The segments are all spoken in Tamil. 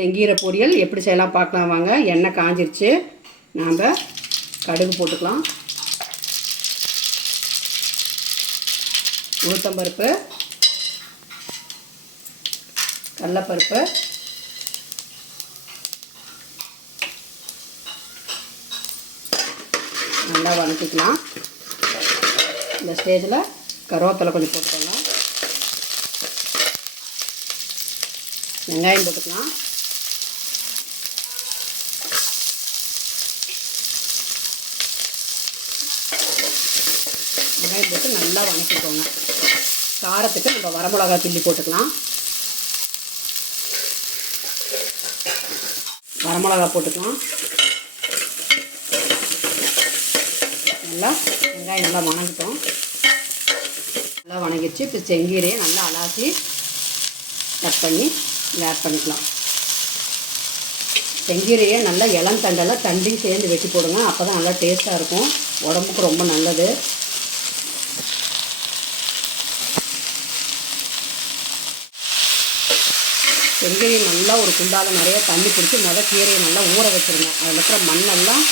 செங்கீரை பொரியல் எப்படி செய்யலாம் பார்க்கலாம் வாங்க. எண்ணெய் காஞ்சிருச்சு. நாம் கடுகு போட்டுக்கலாம். உளுத்தம்பருப்பு கடலப்பருப்பு நல்லா வதக்கிக்கலாம். இந்த ஸ்டேஜில் கருவேப்பிலை கொஞ்சம் போட்டுக்கோங்க வெங்காயம் போட்டுக்கலாம். வெங்காயம் போட்டு நல்லா வணக்கிக்கோங்க காரத்துக்கு நம்ம வரமிளகா கிள்ளி போட்டுக்கலாம். வரமிளகா போட்டுக்கலாம். நல்லா வெங்காயம் நல்லா வணங்கிட்டோம். நல்லா வணங்கிடுச்சு. இப்போ செங்கீரையை நல்லா அலாசி கட் பண்ணி இதில் ஆட் பண்ணிக்கலாம். செங்கீரையை நல்லா இளந்தண்டெல்லாம் தண்டையும் சேர்ந்து வெட்டி போடுங்க. அப்போ தான் நல்லா டேஸ்ட்டாக இருக்கும். உடம்புக்கு ரொம்ப நல்லது. செங்கீரையை நல்லா ஒரு குண்டால் நிறைய தண்ணி பிடிச்சி முதல் கீரையை நல்லா ஊற வச்சுருங்க. அதில் இருக்கிற மண்ணெல்லாம்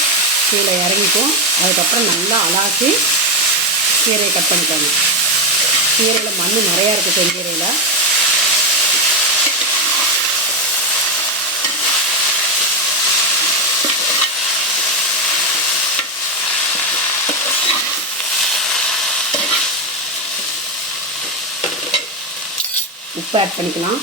கீழே இறங்கிக்கும். அதுக்கப்புறம் நல்லா அலாசி கீரையை கட் பண்ணிக்கோங்க. கீரையில் மண் நிறையா இருக்குது செங்கீரையில் உப்பு ஆட் பண்ணிக்கலாம்.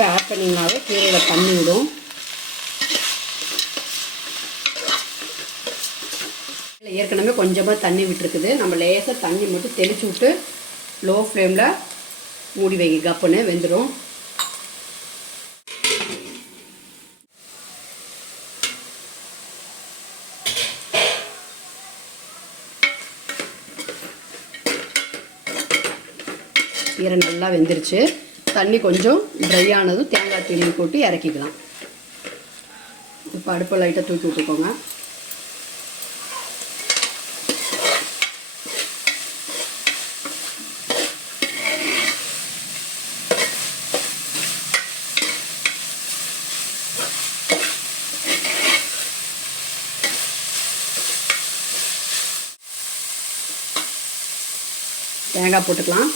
உப்பு ஆட் பண்ணிங்கனாவே கீரையில் தண்ணி விடும். ஏற்கனவே கொஞ்சமாக தண்ணி விட்டுருக்குது. நம்ம லேசாக தண்ணி மட்டும் தெளிச்சு விட்டு லோ ஃப்ளேமில் மூடி வைங்க கப்புன்னு வெந்துடும் கீரை நல்லா வெந்துருச்சு. தண்ணி கொஞ்சம் ட்ரை ஆனதும் தேங்காய் திரும்பி போட்டு இறக்கிக்கலாம். இப்போ அடுப்பை லைட்டாக தூக்கி விட்டுக்கோங்க. தேங்காய் போட்டுக்கலாம்.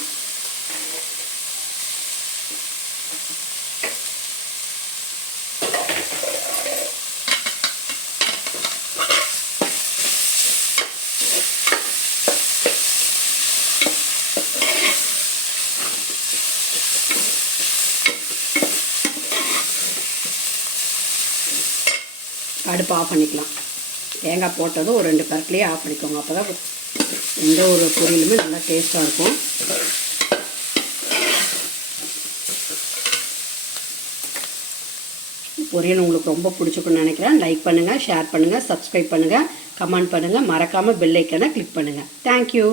அடுப்பு ஆஃப் பண்ணிக்கலாம். தேங்காய் போட்டதும் ஒரு ரெண்டு பரட்டிலேயே ஆஃப் பண்ணிக்கோங்க. அப்போ தான் எந்த ஒரு பொரியலுமே நல்லா டேஸ்ட்டாக இருக்கும். பொரியல் உங்களுக்கு ரொம்ப பிடிச்சிருக்குன்னு நினைக்கிறேன். லைக் பண்ணுங்கள் ஷேர் பண்ணுங்கள் சப்ஸ்கிரைப் பண்ணுங்கள் கமெண்ட் பண்ணுங்கள் மறக்காமல் பெல் ஐக்கனை கிளிக் பண்ணுங்கள் தேங்க்யூ